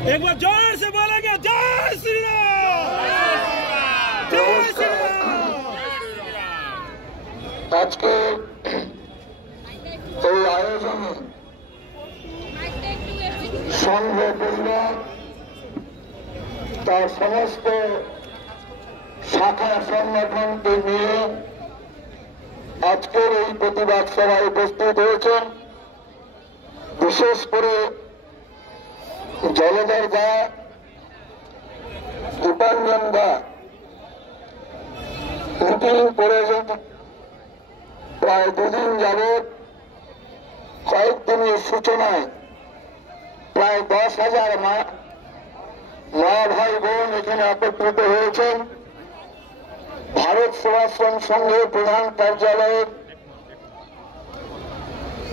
एक बार जोर से बोलेंगे जय श्री राम, जय श्री राम। आज के आयोजने संघ परिवार তার সমস্ত শাখা সংগঠনকে নিয়ে আজকের এই প্রতিবাদ সভায় উপস্থিত হয়েছেন। বিশেষ করে জলধর দা, দীপাঞ্জন দা মিটিং করেছেন প্রায় দুদিন যাবৎ। কয়েকদিনের সূচনায় প্রায় 10,000 মা ভাই বোন এখানে একত্রিত হয়েছেন। ভারত সেবাশ্রম সংঘের প্রধান কার্যালয়ের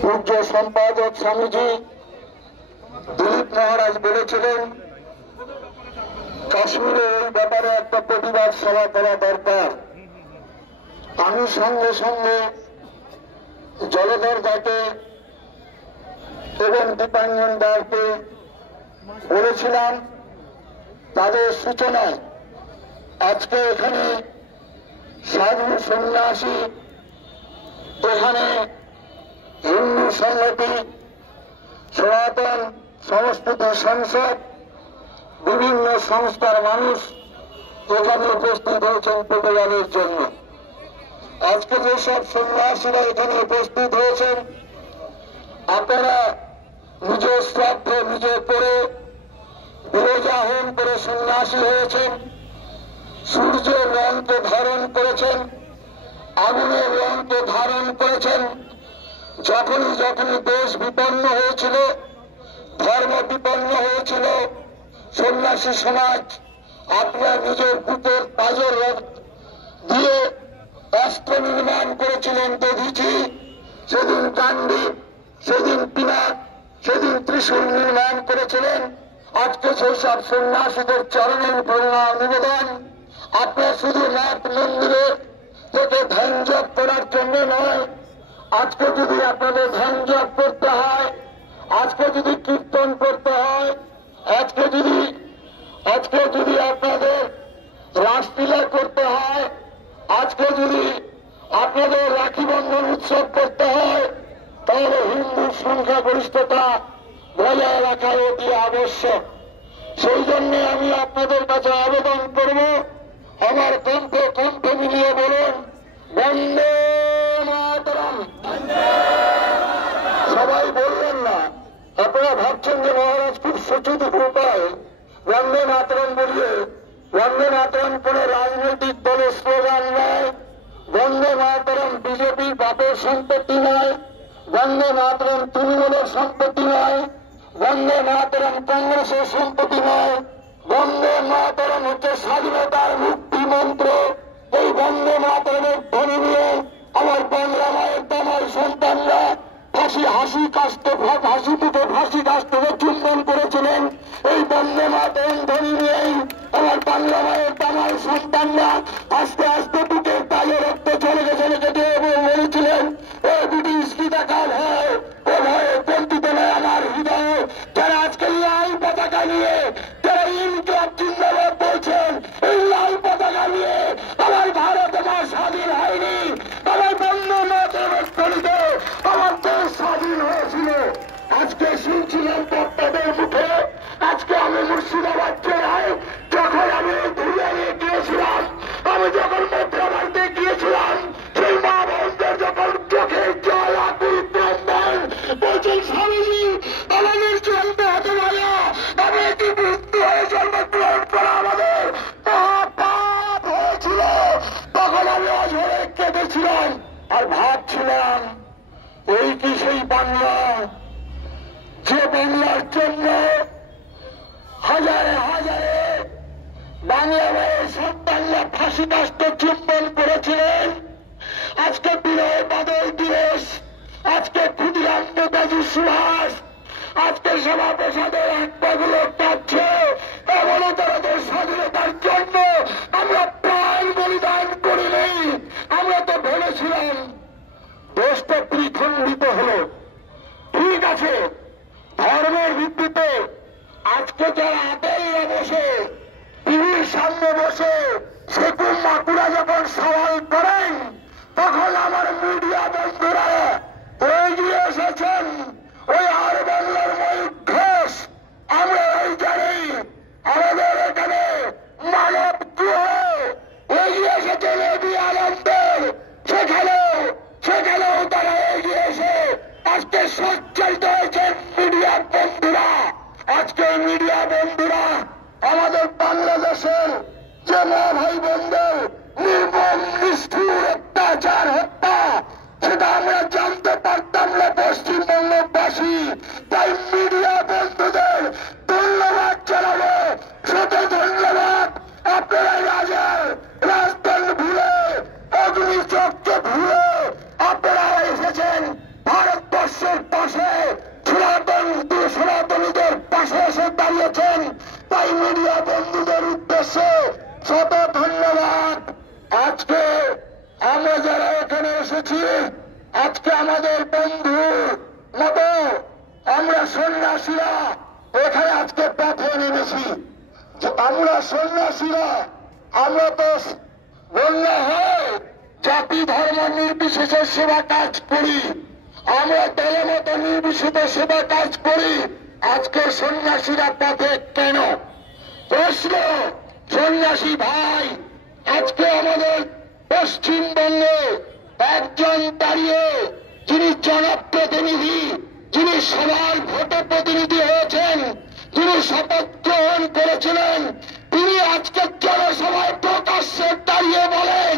পূজ্য সম্পাদক স্বামীজি দিলীপ মহারাজ বলেছিলেন কাশ্মীরে এই ব্যাপারে একটা প্রতিবাদ সভা করা দরকার। আমি সঙ্গে সঙ্গে জলধর দাকে এবং দীপাঞ্জন দাকে বলেছিলাম তাদের সূচনায় আজকে এখানে সাধু সন্ন্যাসী, এখানে হিন্দু সংহতি, সনাতন সংস্কৃতি সংসদ, বিভিন্ন সংস্থার মানুষ এখানে উপস্থিত হয়েছেন প্রতিবাদের জন্য। আজকে যেসব সন্ন্যাসীরা এখানে উপস্থিত হয়েছেন আপনারা নিজের শ্রাদ্ধ নিজে করে বিরোজাহন করে সন্ন্যাসী হয়েছেন, সূর্যের রঙকে ধারণ করেছেন, আগুনের রঙকে ধারণ করেছেন। যখনই যখনই দেশ বিপন্ন হয়েছিল, ধর্ম বিপন্ন হয়েছিল, সন্ন্যাসী সমাজ আপনার নিজের বুকের পাঁজর দিয়ে অস্ত্র নির্মাণ করেছিলেন দধিচি, সেদিন গান্ধী, সেদিন পিনাক, সেদিন ত্রিশূল নির্মাণ করেছিলেন। আজকে সেইসব সন্ন্যাসীদের চরণের প্রণাম নিবেদন। আপনার শুধু নাথ মন্দিরে থেকে ধ্যান জপ করার জন্য নয়, আজকে যদি আপনাদের ধ্যান জপ করতে হয়, আজকে যদি কীর্তন করতে হয়, আজকে যদি আপনাদের রাসলীলা করতে হয়, আজকে যদি আপনাদের রাখি বন্ধন উৎসব করতে হয়, তাহলে হিন্দুর সংখ্যাগরিষ্ঠতা বজায় রাখা অতি আবশ্যক। সেই জন্য আমি আপনাদের কাছে আবেদন করব, আমার কণ্ঠে মিলিয়ে বলুন বন্দে মাতরম। সবাই বললেন না, আপনারা ভাবছেন যে মহারাজ খুব সচেত উপায় বন্দে মাতরম বলিয়ে। বন্দে মাতরম কোন রাজনৈতিক দলের স্লোগান নয়, বন্দে মাতরম বিজেপির বাপের সম্পত্তি নয়, বন্দে মাতরম তৃণমূলের সম্পত্তি নয়, বন্দে মাতরম কংগ্রেসের সম্পত্তি নয়। বন্দে মাতরম হচ্ছে স্বাধীনতার মুক্তি মন্ত্র। এই বন্দে মাতরমের ধ্বনি নিয়ে আমার বাংলা মায়ের দামার সন্তানরা হাসি থেকে ফাঁসি কাস্তে চুম্বন করেছিলেন। এই বন্দে মাতরম ধ্বনি নিয়েই আমার বাংলা মায়ের দামার সন্তানরা আস্তে আস্তে বুকের তাজে রক্ত চলে গেছে বলেছিলেন ও ব্রিটিশ কি দেখাল হয়, ও ভয়ে কম্পিত নয় আমার হৃদয়। যারা আজকে লাল পতাকা নিয়ে যারা ইনকলাব জিন্দাবাদ বলছেন, এই লাল পতাকা নিয়ে আমার ভারত আমার স্বাধীন হয়নি, আমার বন্দে মাতরমের ধ্বনিতে আমার দেশ স্বাধীন হয়েছিল। আজকে শুনছিলাম বক্তাদের মুখে, আজকে আমি মুর্শিদাবাদ জেলায় যখন আমি ধুলিয়ানে গিয়েছিলাম, আমি যখন মধ্যভারতে গিয়েছিলাম, সেই মা বোনদের যখন চোখের জল আকুল ক্রন্দন বলছেন স্বামীজি আমাদের চলতে হতে পারে, আমি কি মৃত্যু হয়ে জন্মগ্রহণ করা আমাদের মহাপাপ হয়েছিল। তখন আমি অঝরে কেঁদেছিলাম আর ভাবছিলাম এই কি সেই বাংলা যে বাংলার জন্য হাজারে হাজারে বাংলা মায়ের সন্তানরা ফাঁসি কাস্তে চুম্বন করেছিলেন। আজকে বিনয় বাদল দিবস, আজকে ক্ষুদিরাম নেতাজি সুভাষ, আজকে সভা প্রসাদের এক পাগুলো কাটছে। এমন তাদের স্বাধীনতার জন্য আমরা প্রাণ বলিদান করি নেই। আমরা তো ভেবেছিলাম দেশটা ত্রিখণ্ডিত হলো, ঠিক আছে, ধর্মের ভিত্তিতে আজকে আজকে যারা আদেল্লা বসে টিভির সামনে বসে সেকুম মাকুড়া যখন সওয়াল করেন তখন আমার মিডিয়া বন্ধুরা এগিয়ে এসেছেন। ওই আর বাংলার ময়ূর ঘোষ আমরা ওই জানি আমাদের এখানে মানব গৃহ এগিয়ে এসেছেন এবি আনন্দের, সেখানেও তারা এগিয়ে এসে আজকে সচ্চারিত হয়েছেন মিডিয়া বন্ধুরা। আজকে মিডিয়া বন্ধুরা আমাদের বাংলাদেশের যে মা ভাই বোনদের নির্মম নিষ্ঠুর অত্যাচার হত্যা সেটা আমরা জানতে পারতাম না পশ্চিমবঙ্গবাসী। তাই মিডিয়া বন্ধুদের ধন্যবাদ জানাবো, শত ধন্যবাদ। আপনারা রাজধান ভুলে অগ্নিচক্র ভুলে আপনারা এসেছেন ভারতবর্ষের পাশে, সনাতনীদের পাশে এসে দাঁড়িয়েছেন। তাই মিডিয়া বন্ধুদের উদ্দেশ্যে শত ধন্যবাদ। আজকে আমরা যারা এখানে এসেছি আজকে আমাদের বন্ধুর মতো আমরা সন্ন্যাসীরা এখানে আজকে পথে নেমেছি। আমরা সন্ন্যাসীরা আমরা তো বন্যা হয় জাতি ধর্ম নির্বিশেষে সেবা কাজ করি, আমরা দলমত নির্বিশেষে সেবা কাজ করি। আজকে সন্ন্যাসীরা পথে কেন? প্রশ্ন, সন্ন্যাসী ভাই আজকে আমাদের পশ্চিমবঙ্গে একজন দাঁড়িয়ে যিনি জনপ্রতিনিধি, যিনি সবার ভোটে প্রতিনিধি হয়েছেন, যিনি শপথ গ্রহণ করেছিলেন, তিনি আজকে জনসভায় প্রকাশ্যে দাঁড়িয়ে বলেন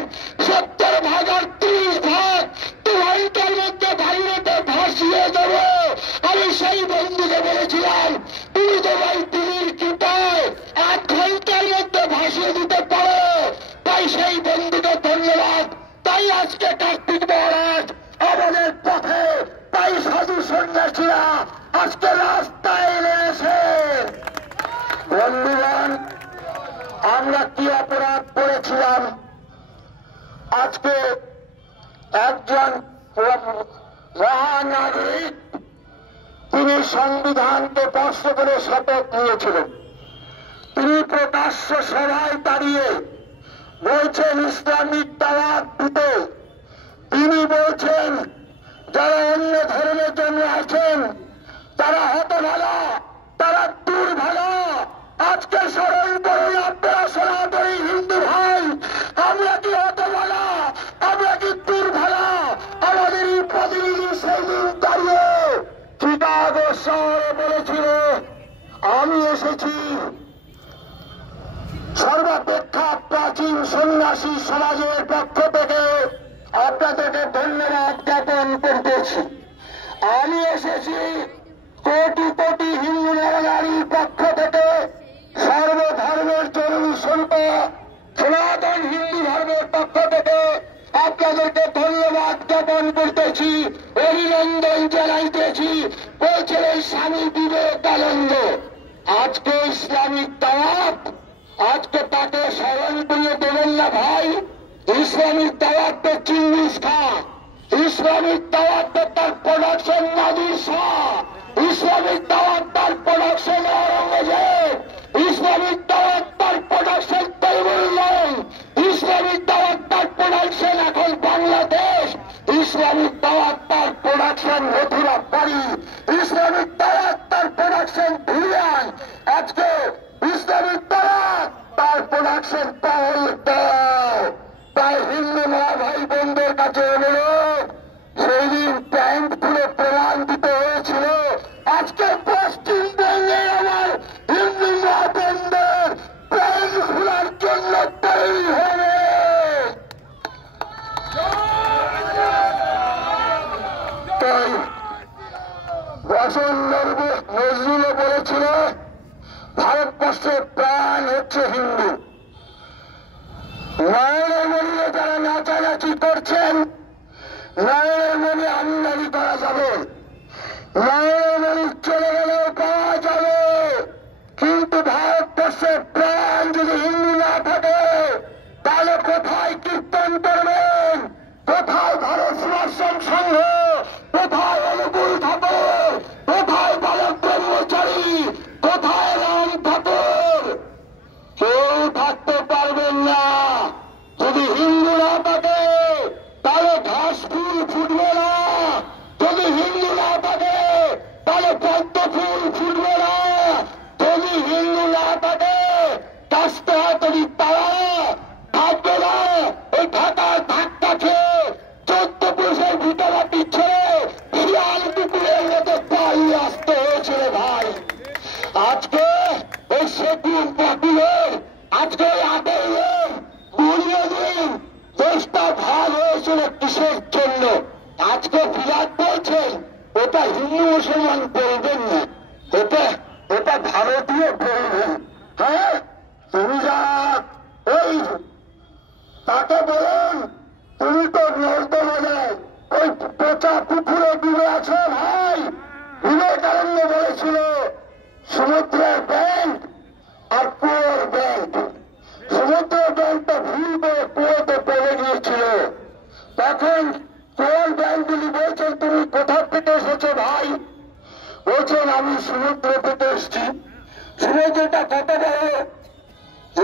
70 ভাগ আর 30 ভাগ 2 ঘন্টার মধ্যে ভাইরাতে ভাসিয়ে দেব। আমি সেই বন্ধুকে বলেছিলাম তুমি তো ভাই দিদির কৃপায় 8 ঘন্টার মধ্যে ভাসিয়ে দিতে পারো। তাই সেই বন্ধুকে ধন্যবাদ। তাই আজকে কার্তিক মহারাজ আমাদের পথে, তাই সাধু সন্ন্যাসীরা আজকে রাস্তায় নেমেছে। বন্ধুগণ, আমরা কি অপরাধ করেছিলাম? আজকে একজন মহানাগরিক তিনি সংবিধানকে স্পর্শ করে শপথ নিয়েছিলেন। তিনি প্রকাশ্য সভায় দাঁড়িয়ে বলছেন ইসলামিক দাওয়াত দিতে। তিনি বলছেন যারা অন্য ধর্মের জন্য আছেন তারা হতভাগা, তারা দুর্ভাগা। আজকে স্মরণ করুন আপনারা সনাতনী হিন্দু ভাই, আমরা কি হতভাগা, আমরা কি দুর্ভাগা? আমাদের এই প্রতিনিধি সেই দিন দাঁড়িয়ে চিকাগো শহরে বলেছিল আমি এসেছি সর্বাপেক্ষা প্রাচীন সন্ন্যাসী সমাজের পক্ষ থেকে আপনাদেরকে ধন্যবাদ জ্ঞাপন করতেছি। আমি এসেছি কোটি কোটি হিন্দু নরনারীর পক্ষ থেকে সর্বধর্মের জননী সনাতন হিন্দু ধর্মের পক্ষ থেকে আপনাদেরকে ধন্যবাদ জ্ঞাপন করতেছি, অভিনন্দন জানাইতেছি। বলছিলেন স্বামী বিবেকানন্দ আজকে ইসলামিক দাওয়াত, আজকে তাকে স্মরণ করিয়ে দেবেন না ভাই। ইসলামিক দাওয়াত তো চিঙ্গিস খান, ইসলামিক দাওয়াত তো তার প্রোডাকশন নাদির শাহ, ইসলামিক দাওয়াত তার প্রোডাকশন আওরঙ্গজেব, ইসলামিক দাওয়াত তার প্রোডাকশন তৈমুরুল্লাহ, ইসলামিক দাওয়াত তার প্রোডাকশন এখন বাংলাদেশ, ইসলামিক দাওয়াত তার প্রোডাকশন মথুরা বাড়ি, ইসলামিক দাওয়াত তার প্রোডাকশন ধুলিয়ান। আজকে ইসলামিক দাওয়াত তার প্রোডাকশন পাওয়ার। তাই হিন্দু মা ভাই বোনদের কাছে অনুরোধ, সেই দিন প্যান্ট খুলে প্রমাণ দিতে হয়েছিল। আজকে পশ্চিমবঙ্গে আমার হিন্দু মা বোনদের প্যান্ট খোলার জন্য তৈরি হবে। তাই বসন নজরুলও বলেছিল ভারতবর্ষের প্রাণ হচ্ছে হিন্দু। নয়নের মণিরে যারা নাচানাচি করছেন, নয়নের মণি আমদানি করা যাবে, নয়নের মণি চলে গেলেও পাওয়া যাবে, কিন্তু ভারতবর্ষের প্রাণ যদি হিন্দু না থাকে তাহলে কোথায় কীর্তন করবেন, কোথায় ভারত সেবাশ্রম সংঘ, কোথায় অনুকূল ঠাকুর, কোথায় বালক ব্রহ্মচারী, কোথায় রাম আজকে এই সেতু পাটিলের আজকে 18 গুলিয়ে দিন দেশটা ভাগ হয়েছিল কিসের জন্য? আজকে বিরাট বলছেন ওটা হিন্দু মুসলমান বলবেন না, ওটা ভারতীয় বলবেন। হ্যাঁ, তুমি যা ওই তাকে বলুন তুমি তো নলতে বাজায় ওই পচা পুকুরে ডুবে আছো ভাই। বিবেকানন্দ বলেছিল সমুদ্রের ব্যাংক আর কুয়োর ব্যাংক। সমুদ্রের ব্যাংকটা ভুল করে কুয়োতে পড়ে গিয়েছিল। তখন কুয়োর ব্যাংকগুলি বলছেন তুমি কোথা থেকে এসেছো ভাই? বলছেন আমি সমুদ্র থেকে এসছি। সমুদ্রটা কত বড়?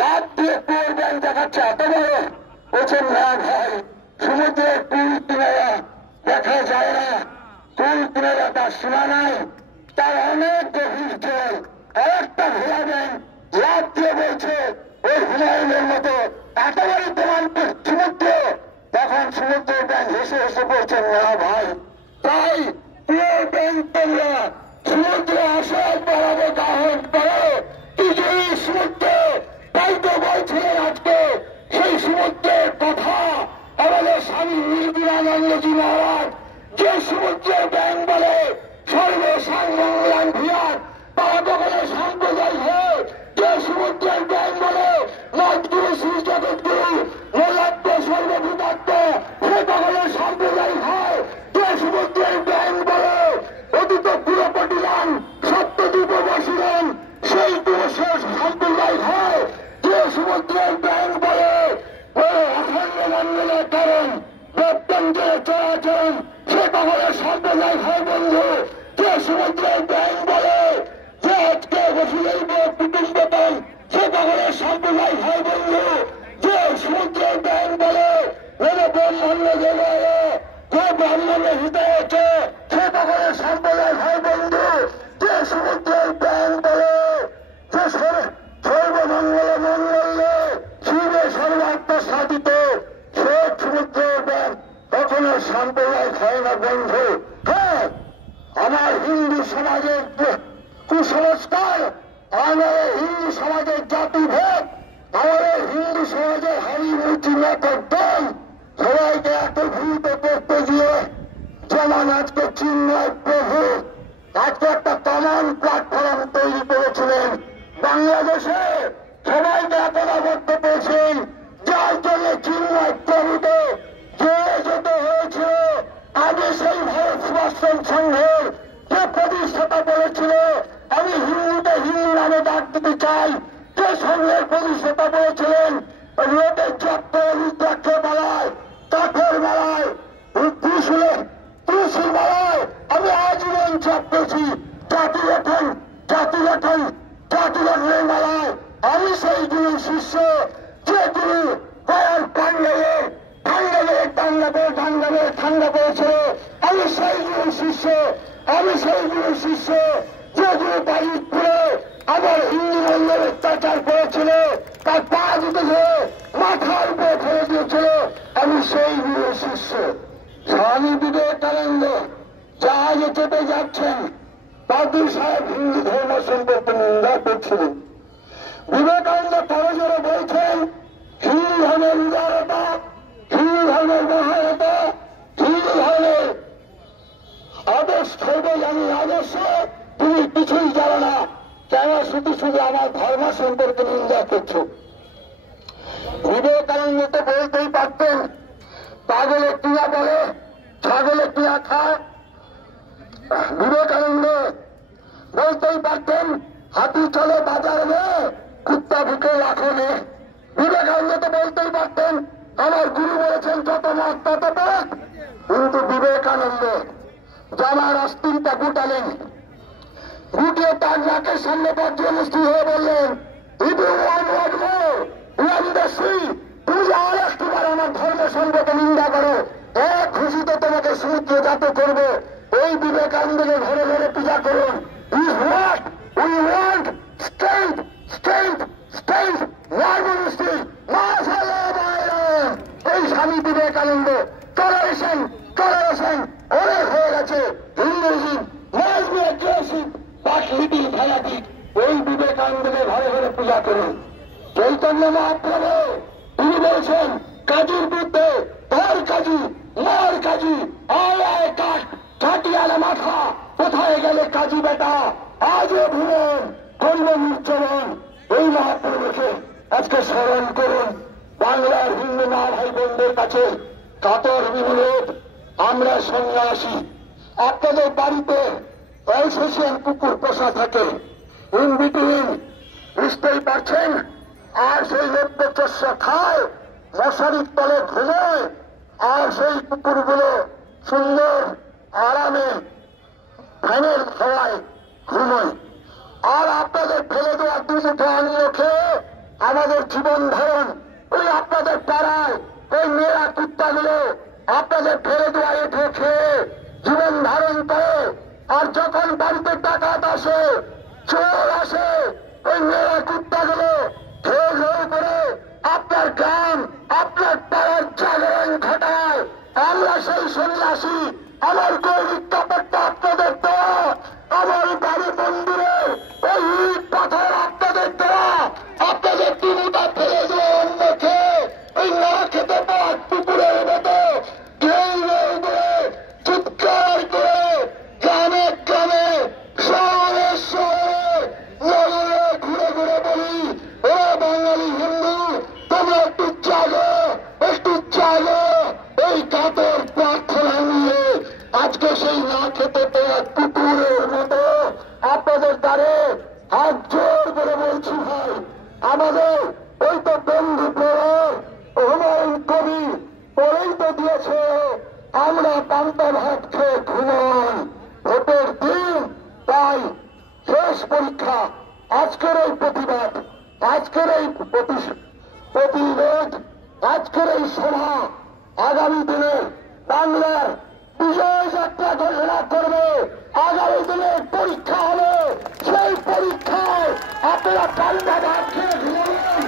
লাভ দিয়ে কুয়োর ব্যাংক দেখাচ্ছে এত বড়। বলছেন না ভাই, সমুদ্রের কুল কিনারা দেখা যায় না, কুল কিনারা তার সীমা নাই, তার অনেক গভীর জল। একটা ভোলা ব্যাংক লাভ দিয়ে বলছে ওই হুমায়ুনের মতো এত বড় প্রমাণ সমুদ্র। তখন সমুদ্রের ব্যাংক হেসে হেসে বলছেন না ভাই, তাই কুয়োর ব্যাংক তোমরা সমুদ্রে আসো বাড়াবে গাহন করো কি জয়ী সমুদ্র। তাই তো বলছিলেন আজকে সেই সমুদ্রের কথা আমাদের স্বামী নির্গুণানন্দজি মহারাজ, যে সমুদ্রের ব্যাংক বলে সর্বসাং মঙ্গলান ভিয়াত তারা কখনো সাম্প্রদায়িক হয়। যে সমুদ্রের ব্যাংক বলে নদগুরু শ্রী জগৎগুরু নলাত্ম সর্বভূতাত্ম সে কখনো সাম্প্রদায়িক হয়। যে সমুদ্রের ব্যাংক বলে অতীত পুরপটিলাম সত্যদ্বীপ বসিলেন সেই দিবসের সাম্প্রদায়িক হয়। যে সমুদ্রের ব্যাংক বলে অখণ্ড মন্ডলের কারণ প্রত্যঞ্চলে চলাচল সে কখনো সাম্প্রদায়িক হয় বন্ধু। যে সমুদ্রের ব্যাংক বলে যে আজকে বসিলেইব কুটুম্বতন সে কখনো সাম্প্রদায়িক হয় বন্ধু। যে সমুদ্রের ব্যাংক বলে ব্রহ্মণ্য দেবায় যে ব্রাহ্মণে হৃদয় আছে সে কখনো সাম্প্রদায়িক হয় বন্ধু। যে সমুদ্রের ব্যাংক বলে যে সর্বমঙ্গল মঙ্গল শিবে সর্বাত্ম সাধিত সে সমুদ্রের ব্যাংক কখনো সাম্প্রদায়িক হয় না বন্ধু। হ্যাঁ, আমার হিন্দু সমাজের কুসংস্কার, আমাদের হিন্দু সমাজের জাতিভেদ, আমাদের হিন্দু সমাজের হারি মুচি করতেন সবাইকে একীভূত করতে গিয়ে যেমন আজকে চিন্ময় প্রভু আজকে একটা কমন প্ল্যাটফর্ম তৈরি করেছিলেন বাংলাদেশে, সবাইকে একতাবদ্ধ করেছেন, যার জন্য চিন্ময় প্রভুকে জেলে যেতে হয়েছিল। আগে সেই ভারত সেবাশ্রম সংঘের যে প্রতিষ্ঠাতা বলেছিল আমি হিন্দুকে হিন্দু নামে ডাক দিতে চাই, যে সংঘের প্রতিষ্ঠাতা বলেছিলেন লোকের যত্ন রুদ্রাক্ষের মালায় কাঠের মালায় তুলসীর মালায় আমি আজীবন জপ করছি, জাতি গঠনের মালায় আমি সেই গুরুর শিষ্য। যে গুরু দয়াল পাণ্ডবের ঠান্ডা করেছিল আমি সেই গুরুর শিষ্য। যে গুরু বাড়িপুরে আবার হিন্দু মন্দির অত্যাচার করেছিল তার পা দুটো ধরে মাথার উপরে ফেলে দিয়েছিল আমি সেই গুরুর শিষ্য। স্বামী বিবেকানন্দ জাহাজে চেপে যাচ্ছেন, দাদু সাহেব হিন্দু ধর্ম সম্পর্কে নিন্দা করছিলেন। বিবেকানন্দ পরজোরে বলছেন হিন্দু ধর্মের উদারতা, হিন্দু ধর্মের মহানতা, হিন্দু ধর্মের আদর্শ আদর্শ তুমি কিছুই জানো না, কেন শুধু শুধু আমার ধর্ম সম্পর্কে নিন্দা করছো? বিবেকানন্দ তো বলতেই পারতেন পাগলে টিয়া বলে ছাগলে টিয়া খায়। বিবেকানন্দ বলতেই পারতেন হাতি চলে বাজার में কুত্তা ভুকে রাখো নে। বিবেকানন্দ তো বলতেই পারতেন আমার গুরু বলেছেন যত মত তত পথ। কিন্তু বিবেকানন্দ জামার অস্তিনটা গুটালেন, গুটিয়ে তার নাকের সামনে পর্যায়ে মুষ্টি হয়ে বললেন তুমি আর একটিবার আমার ধর্ম সম্পর্কে নিন্দা করো এক খুশিতে তোমাকে সমুদ্রে যাতে করবে। এই বিবেকানন্দকে ঘরে ঘরে পূজা করুন। We want strength, strength, strength, normalcy, এই স্বামী বিবেকানন্দ টলারেশন অনেক হয়ে গেছে। Hinduism must be aggressive but little fanatic. এই দয়া করুন। চৈতন্য মহাপ্রভু তিনি বলছেন কাজীর বিরুদ্ধে ধর কাজী মার কাজী আয় আয় কাঠ কাটিয়ালে মাথা কোথায় গেলে কাজী বেটা আজও ভুবন করল নির্জনন। এই মহাপ্রভুকে আজকে স্মরণ করুন। বাংলার হিন্দু মা ভাই বোনদের কাছে কাতর বিনোদ, আমরা সন্ন্যাসী। আপনাদের বাড়িতে অ্যালসেশিয়ান কুকুর পোষা থাকে, ইন বিটুইন বুঝতেই পারছেন, আর সেই লব্ধচস্য খায়, মশারির তলে ঘুমোয়, আর সেই কুকুরগুলো সুন্দর আরামে ফ্যানের হাওয়ায় ঘুমোয়। আর আপনাদের ফেলে দেওয়া দুমুঠো অন্ন খেয়ে আমাদের জীবন ধারণ, ওই আপনাদের পাড়ায় ওই মেয়েরা কুত্তাগুলো আপনাদের ফেলে দেওয়া এঁঠো খেয়ে জীবন ধারণ করে। আর যখন বাড়িতে ডাকাত আসে, চোর আসে, ওই মেয়েরা কুত্তাগুলো খেয়ে ঘেউ করে আপনার গ্রাম আপনার পাড়ার জাগরণ ঘটায়। আমরা সেই সন্ন্যাসী, আমার গৈরিক কাপড়টা আপনাদের দেওয়া, আমার বাড়ি মন্দিরে ওই ইট পাথর আপনাদের দেওয়া, আপনাদের তিনটা ফেলে দেওয়া অন্য খেয়ে ওই না খেতে পাওয়া কুকুরের মতো ঘেউ ঘেউ করে চিৎকার করে গ্রামে গ্রামে শহরে শহরে নগরে ঘুরে ঘুরে বলি, ও বাঙালি হিন্দু তোমরা একটু জাগো, একটু জাগো। এই কাতর প্রার্থনা নিয়ে আজকে সেই না খেতে পাওয়া কুকুরের মতো আপনাদের দ্বারে হাত জোর করে বলছি ভাই, আমাদের ওই তো বন্ধু প্রেরণ হুমায়ুন কবি বলেই তো দিয়েছে, আমরা পান্তা ভাত খেয়ে ঘুমাই ভোটের দিন। তাই শেষ পরীক্ষা আজকের এই প্রতিবাদ, আজকের এই প্রতিরোধ, আজকের এই সভা আগামী দিনে বাংলার বিজয় যাত্রা ঘোষণা করবে। আগামী দিনে পরীক্ষা হবে, সেই পরীক্ষায় আপনারা পান্তা ভাত খেয়ে ঘুমাবেন,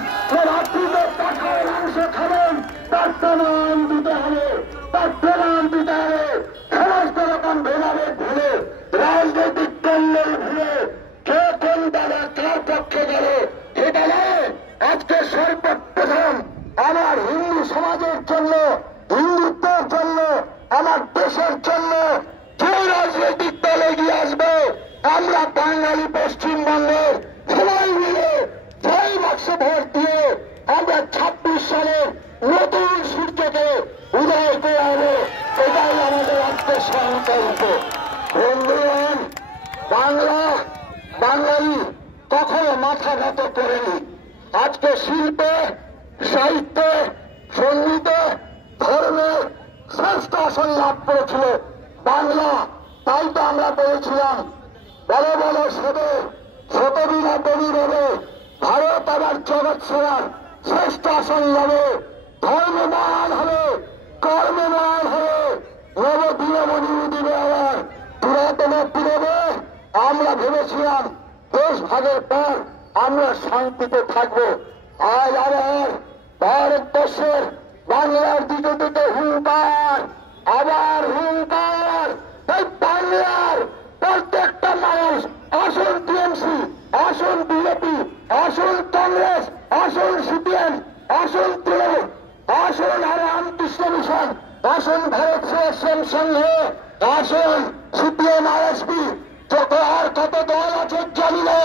রাত্রিতে পাঠায় মাংস খাবেন, তার প্রমাণ দিতে হবে, তার প্রমাণ দিতে হবে। সমস্ত রকম ভেদাভেদ ভুলে, রাজনৈতিক কল্যাণ ভুলে, কে কোন দলে কার পক্ষে গেল এটা নয়। আজকে সর্বপ্রথম আমার হিন্দু সমাজের জন্য, হিন্দুত্বের জন্য, আমার দেশের জন্য যে রাজনৈতিক দল এগিয়ে আসবে, আমরা বাঙালি পশ্চিমবঙ্গের সবাই মিলে জয় বাক্স ভোট দিয়ে আমরা 26 সালের নতুন সূর্যকে উদয় করে আনবো। এটাই আমাদের আত্মসংকল্প। বন্ধুগণ, বাঙালি কখনো মাথা নত করেনি। আজকে শিল্পে, সাহিত্যে, সঙ্গীতে, ধর্মে শ্রেষ্ঠ আসন লাভ করেছিল বাংলা। তাই তো আমরা বলেছিলাম, বড় বড় সবে শতবিনা দেবী হবে, ভারত আবার জগৎ সেবার শ্রেষ্ঠ আসন নেবে, ধর্মে মহান হবে, কর্মে মহান হবে, নব দিনমণি দিবে আবার পুরাতন পুরবে। আমরা ভেবেছিলাম দেশ ভাগের পর আমরা শান্তিতে থাকবো। আজ আবার ভারতবর্ষের বাংলার দিকে দিকে হুঙ্কার, আবার হুঙ্কার। এই বাংলার প্রত্যেকটা মানুষ, আসুন টিএমসি, আসুন বিজেপি, আসুন কংগ্রেস, আসুন সিপিএম, আসুন তৃণমূল, আসুন আর রামকৃষ্ণ মিশন, আসুন ভারত সেবাশ্রম সংঘে, আসুন সিপিএম আরএসপি, যত আর কত দল আছে জানি না,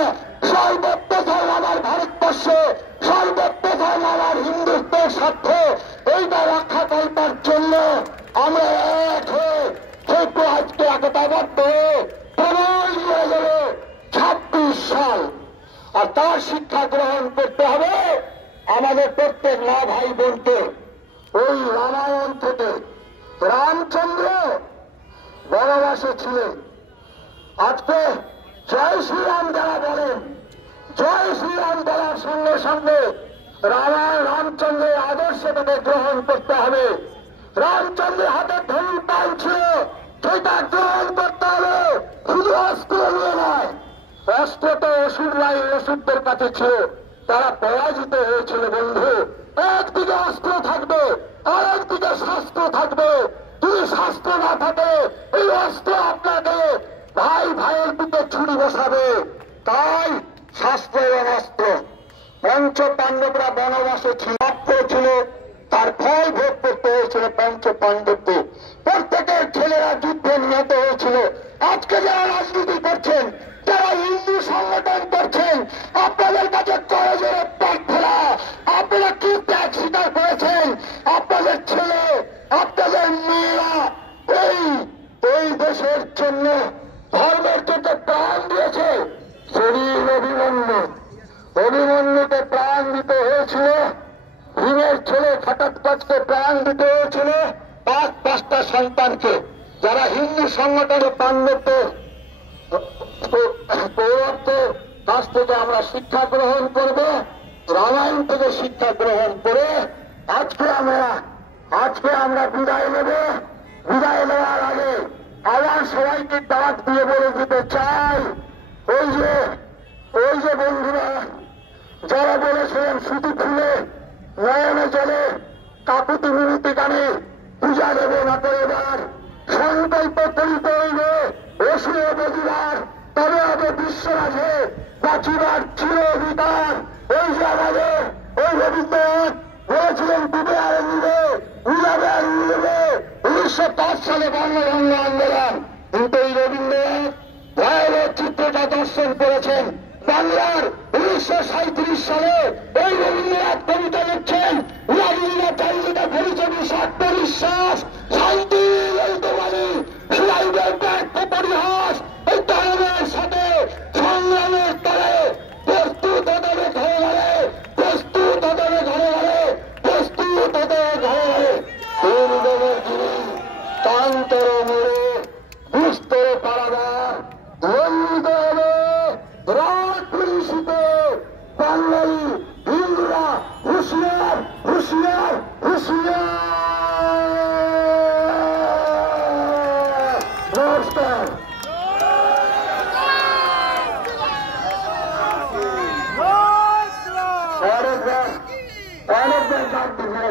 সর্বপ্রথম আমার ভারতবর্ষে, সর্বপ্রথম আমার হিন্দুত্বের স্বার্থে এইটা রক্ষা করবার জন্য আমরা এক হয়ে ঠিক আজকে একতাবদ্ধ হয়ে প্রবল হয়ে গেল 26 সাল। আর তার শিক্ষা গ্রহণ করতে হবে আমাদের প্রত্যেক মা ভাই বোনকে। ওই রামায়ণ থেকে রামচন্দ্র বনবাসে ছিলেন। আজকে জয় শ্রীরাম যারা বলেন, জয় শ্রীরাম বলার সঙ্গে সঙ্গে রামচন্দ্রের আদর্শটাকে গ্রহণ করতে হবে। রামচন্দ্রের হাতে ধনুর্বাণ ছিল, সেটা গ্রহণ করতে হবে, শুধু অস্ত্র নিয়ে নয়। অস্ত্র তো অসুরদের কাছে ছিল, তারা পরাজিত হয়েছিল। বন্ধু, একদিকে অস্ত্র থাকবে, আর একদিকে শাস্ত্র থাকবে। যদি শাস্ত্র না থাকে, এই অস্ত্র আপনাকে ভাই ভাইয়ের দিকে ছুরি বসাবে। তাই শাস্ত্র এবং অস্ত্র পাণ্ডবরা বনবাসে ছিল, তার ফল ভোগ করতে হয়েছিল পঞ্চ পাণ্ডবকে। প্রত্যেকের ছেলেরা যুদ্ধে নিহত হয়েছিল। আজকে যারা রাজনীতি করছেন, যারা হিন্দু সংগঠন করছেন, আপনাদের কাছে করজোড়ে প্রার্থনা, আপনারা কি ত্যাগ স্বীকার করেছেন? আপনাদের ছেলে, আপনাদের মেয়েরা এই দেশের জন্য, ধর্মের জন্য প্রাণ দিয়েছে। শরীর অভিমন্যুকে প্রাণ দিতে হয়েছিল, ভীমের ছেলে ঘটোৎকচকে প্রাণ দিতে হয়েছিল, পাঁচটা সন্তানকে। যারা হিন্দু সংগঠনে পাণ্ডবদের কৌরবদের কাছ থেকে আমরা শিক্ষা গ্রহণ করব, রামায়ণ থেকে শিক্ষা গ্রহণ করে আজকে আমরা বিদায় নেব। বিদায় নেওয়ার আগে আবার সবাইকে ডাক দিয়ে বলে দিতে চাই, ওই যে বন্ধুরা যারা বলেছিলেন সুতি ফুলে নয়নে জলে কাকুতি মিনতি গানে পূজা দেব না করে এবার সংকল্প করিতে হইবে অসুরে বদিবার, তবে হবে বিশ্বরাজে বাঁচিবার চির অধিকার। ওই যে আমাদের ওই রবীন্দ্রনাথ বলেছিলেন ডুবে আর নিবে, উড়াবে আর উড়বে, 1905 সালে বঙ্গভঙ্গ আন্দোলন। কিন্তু এই রবীন্দ্রনাথ ভয়াবহ চিত্রটা দর্শন করেছেন। বাংলার 1937 সালে এই রবীন্দ্রনাথ কবিতা লিখছেন, রাজনীতিটা চাইলিটা ঘুরেছে আত্মবিশ্বাস, শান্তি লইতবাণী ফিরাইবে ব্যর্থ পরিহাস। এই ধর্মের সাথে সংগ্রামের তরে প্রস্তুত হতে ঘরে ঘরে, প্রস্তুত হতে ঘরে ঘরে, প্রস্তুত হতে ঘরে ঘরে। দুর্গমের গিরি কান্তর মোড়ে দুস্তরে পারাবার লঙ্ঘিত হবে রাজনীতিতে বাঙালি হিন্দুরা হুঁশিয়ার হুঁশিয়ার হুঁশিয়ার। নমস্কার। অনেকবার ডাক দিলে